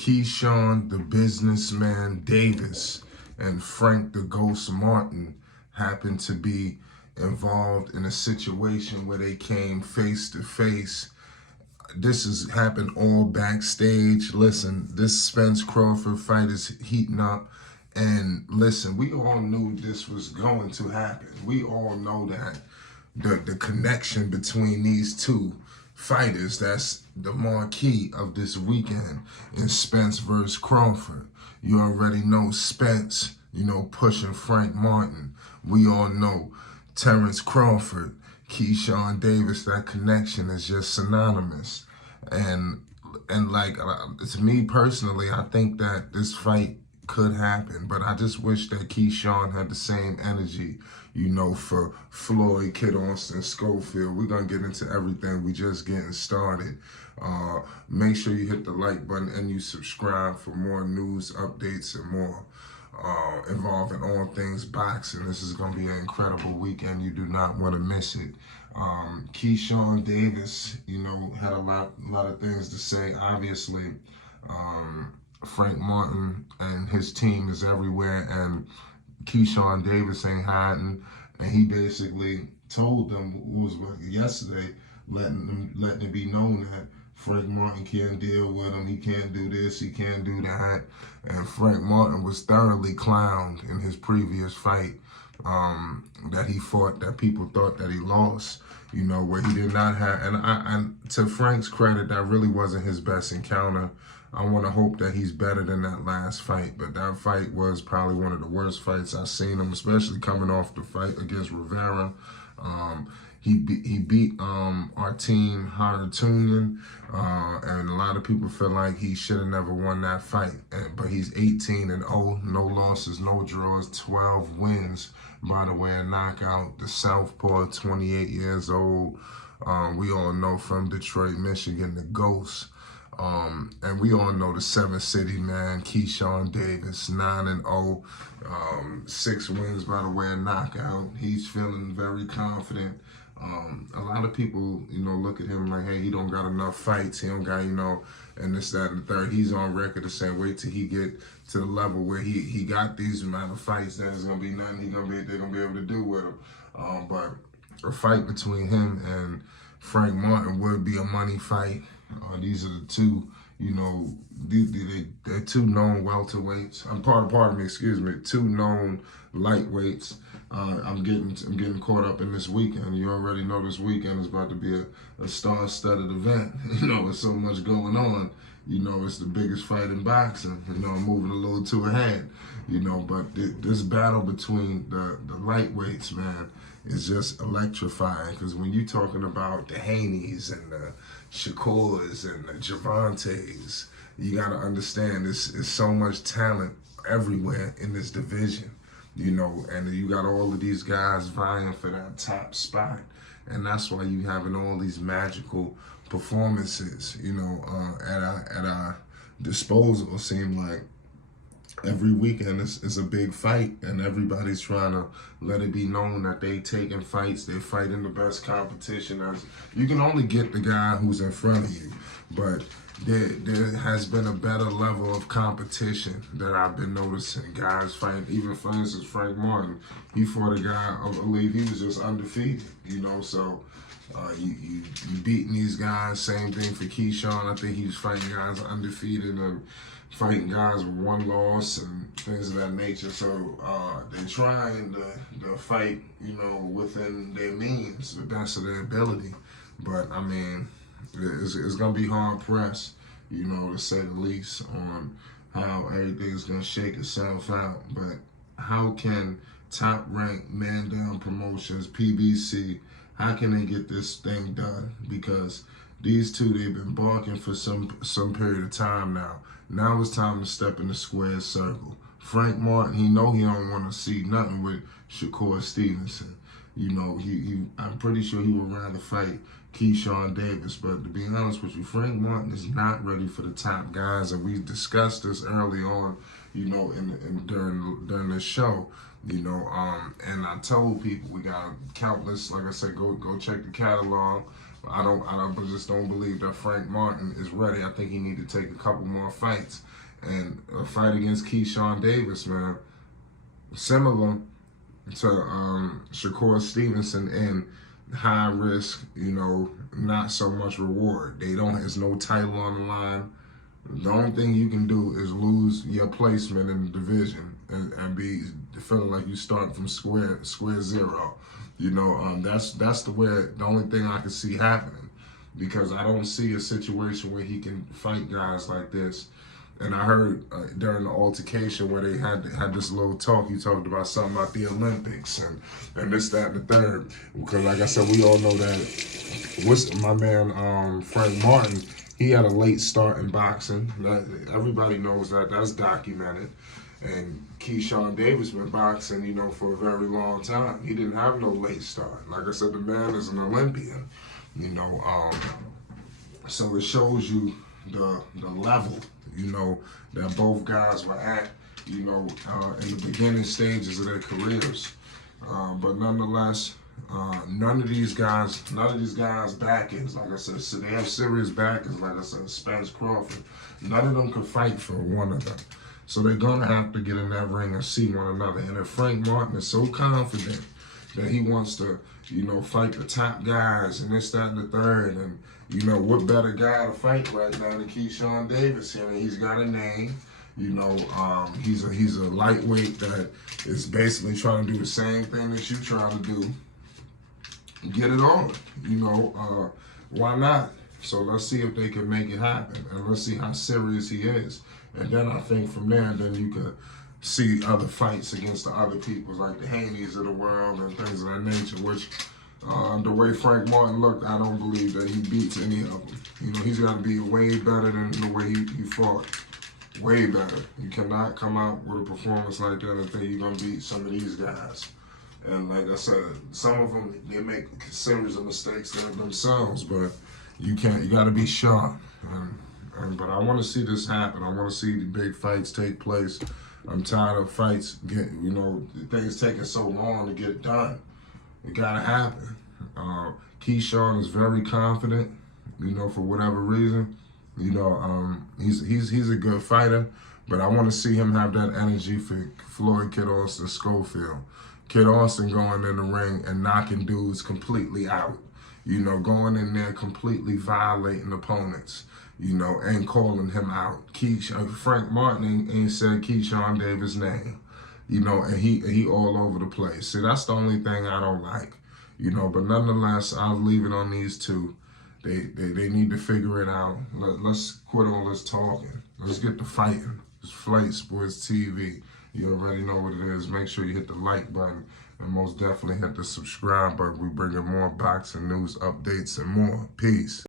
Keyshawn, the businessman Davis, and Frank the Ghost Martin happened to be involved in a situation where they came face to face. This has happened all backstage. Listen, this Spence Crawford fight is heating up. And listen, we all knew this was going to happen. We all know that the connection between these two fighters, that's the marquee of this weekend, in Spence versus Crawford. You already know Spence, pushing Frank Martin. We all know Terrence Crawford, Keyshawn Davis. That connection is just synonymous. And like, to me personally, I think that this fight could happen, but I just wish that Keyshawn had the same energy, for Floyd, Kid Austin, Schofield. We're going to get into everything. We just getting started. Make sure you hit the like button and you subscribe for more news, updates, and more involving all things boxing. This is going to be an incredible weekend. You do not want to miss it. Keyshawn Davis, had a lot of things to say. Obviously, Frank Martin and his team is everywhere, and Keyshawn Davis ain't hiding. And he basically told them, yesterday, letting it be known that Frank Martin can't deal with him. He can't do this, he can't do that. And Frank Martin was thoroughly clowned in his previous fight that he fought, that people thought that he lost, where he did not have. And to Frank's credit, that really wasn't his best encounter. I want to hope that he's better than that last fight, but that fight was probably one of the worst fights I've seen him, especially coming off the fight against Rivera. He beat our team, Haratunian, and a lot of people feel like he should have never won that fight. But he's 18-0, no losses, no draws, 12 wins, by the way, a knockout. The Southpaw, 28 years old. We all know from Detroit, Michigan, the Ghost. And we all know the Seven City man, Keyshawn Davis, 9-0, 6 wins, by the way, a knockout. He's feeling very confident. A lot of people, look at him like, hey, he don't got enough fights. He don't got, and this, that, and the third. He's on record to say, wait till he get to the level where he got these amount of fights. There's gonna be nothing they're gonna be able to do with him. But a fight between him and Frank Martin would be a money fight. These are the two, they're two known welterweights. Two known lightweights. I'm getting caught up in this weekend. You already know this weekend is about to be a star-studded event. There's so much going on. It's the biggest fight in boxing. I'm moving a little too ahead. But this battle between the lightweights, man, is just electrifying. Because when you're talking about the Haneys and the Shakurs and the Javantes, you got to understand there's so much talent everywhere in this division. And you got all of these guys vying for that top spot. And that's why you having all these magical performances, at our disposal. It seems like every weekend is a big fight, and everybody's trying to let it be known that they taking fights, they're fighting the best competition. As you can only get the guy who's in front of you, but there has been a better level of competition that I've been noticing. Guys fighting, even for instance, Frank Martin, he fought a guy, I believe he was just undefeated, so you beating these guys. Same thing for Keyshawn. I think he was fighting guys undefeated and fighting guys with one loss and things of that nature. So they're trying to fight, within their means, the best of their ability. But I mean, it's gonna be hard pressed, to say the least, on how everything's gonna shake itself out. But how can Top Rank, Man Down Promotions, PBC, how can they get this thing done? Because these two, they've been barking for some period of time now. Now it's time to step in the square circle. Frank Martin, he don't want to see nothing with Shakur Stevenson. I'm pretty sure he would rather fight Keyshawn Davis. But to be honest with you, Frank Martin is not ready for the top guys, and we discussed this early on, during the show. And I told people we got countless, like I said, go check the catalog. just don't believe that Frank Martin is ready. I think he need to take a couple more fights, and a fight against Keyshawn Davis, man, similar to Shakur Stevenson in high risk, not so much reward. There's no title on the line. The only thing you can do is lose your placement in the division and be feeling like you start from square zero. That's the only thing I can see happening, because I don't see a situation where he can fight guys like this. And I heard during the altercation where they had this little talk, he talked about something about the Olympics and this, that, and the third. Because like I said, we all know that my man Frank Martin, he had a late start in boxing. Everybody knows that. That's documented. And Keyshawn Davis been boxing, for a very long time. He didn't have no late start. Like I said, the man is an Olympian. So it shows you the level, that both guys were at, in the beginning stages of their careers. But nonetheless, none of these guys' backings, like I said, so they have serious backings, like I said, Spence Crawford. None of them can fight for one of them. So they're going to have to get in that ring and see one another. And if Frank Martin is so confident that he wants to, fight the top guys and this, that, and the third, and, what better guy to fight right now than Keyshawn Davis? He's got a name. He's a lightweight that is basically trying to do the same thing that you're trying to do. Get it on. Why not? So let's see if they can make it happen, and let's see how serious he is. And then I think from there, then you could see other fights against the other people, like the Haneys of the world and things of that nature, which the way Frank Martin looked, I don't believe that he beats any of them. He's got to be way better than the way he fought. Way better. You cannot come out with a performance like that and think you're going to beat some of these guys. And like I said, some of them, they make a series of mistakes themselves, but you got to be sharp. But I want to see this happen. I want to see the big fights take place. I'm tired of fights things taking so long to get done. It got to happen. Keyshawn is very confident, for whatever reason. He's a good fighter, but I want to see him have that energy for Floyd Kid Austin Schofield. Kid Austin going in the ring and knocking dudes completely out. Going in there completely violating opponents, and calling him out. Frank Martin ain't said Keyshawn Davis' name, and he all over the place. See, that's the only thing I don't like, but nonetheless, I'll leave it on these two. They need to figure it out. Let's quit all this talking. Let's get to fighting. It's Flight Sports TV. You already know what it is. Make sure you hit the like button and most definitely hit the subscribe button. We bringing more boxing news, updates, and more. Peace.